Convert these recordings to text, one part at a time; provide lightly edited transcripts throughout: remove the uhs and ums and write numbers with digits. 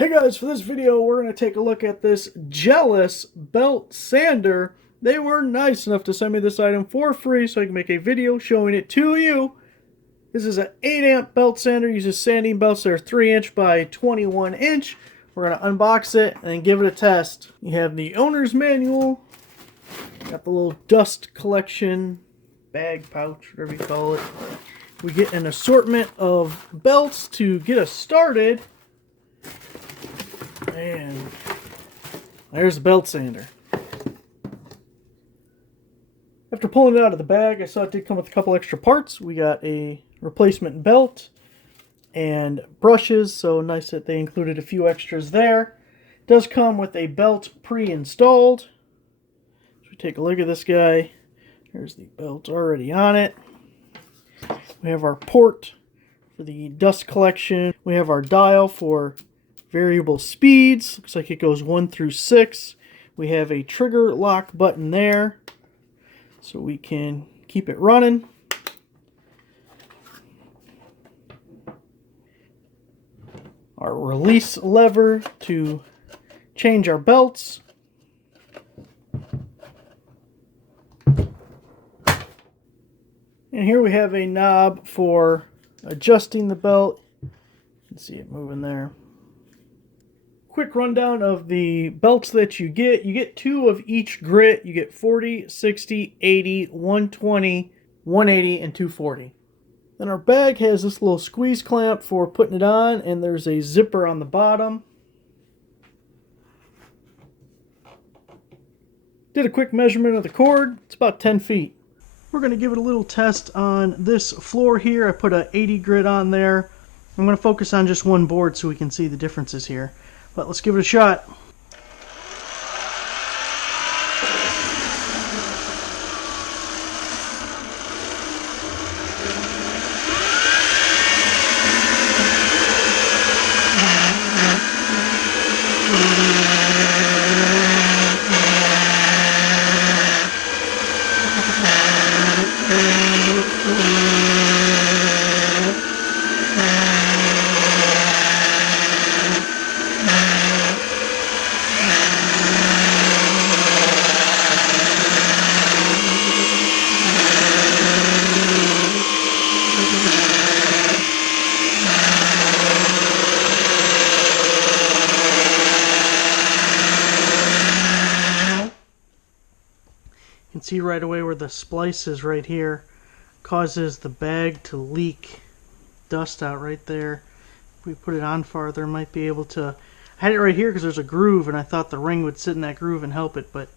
Hey guys, for this video we're going to take a look at this JELLAS belt sander. They were nice enough to send me this item for free so I can make a video showing it to you. This is an 8 amp belt sander, uses sanding belts that are 3 inch by 21 inch. We're going to unbox it and give it a test. You have the owner's manual, got the little dust collection, bag, pouch, whatever you call it. We get an assortment of belts to get us started. And there's the belt sander. After pulling it out of the bag, I saw it did come with a couple extra parts. We got a replacement belt and brushes, so nice that they included a few extras there. It does come with a belt pre-installed. So we take a look at this guy. There's the belt already on it. We have our port for the dust collection. We have our dial for variable speeds. Looks like it goes 1 through 6. We have a trigger lock button there so we can keep it running. Our release lever to change our belts. And here we have a knob for adjusting the belt. You can see it moving there. Quick rundown of the belts that you get. You get 2 of each grit. You get 40, 60, 80, 120, 180, and 240. Then our bag has this little squeeze clamp for putting it on, and there's a zipper on the bottom. Did a quick measurement of the cord. It's about 10 feet. We're going to give it a little test on this floor here. I put a 80 grit on there. I'm going to focus on just one board so we can see the differences here. But let's give it a shot. You can see right away where the splice is right here. Causes the bag to leak dust out right there. If we put it on farther, might be able to... I had it right here because there's a groove and I thought the ring would sit in that groove and help it, but...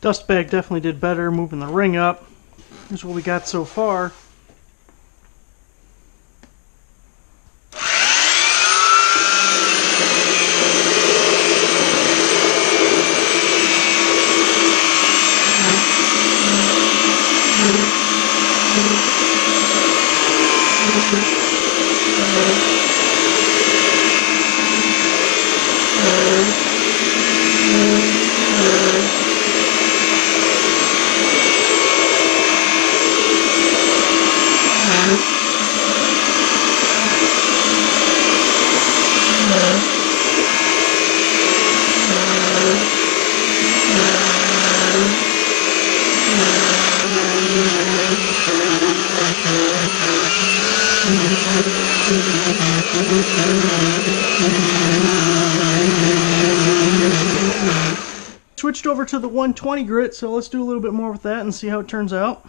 Dust bag definitely did better moving the ring up. Here's what we got so far. Switched over to the 120 grit, so let's do a little bit more with that and see how it turns out.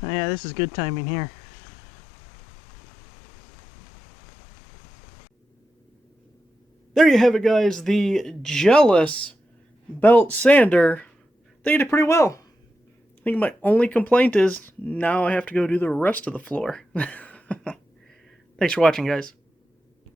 Oh, yeah, this is good timing here. There you have it, guys. The JELLAS belt sander. They did pretty well. I think my only complaint is now I have to go do the rest of the floor. Thanks for watching, guys.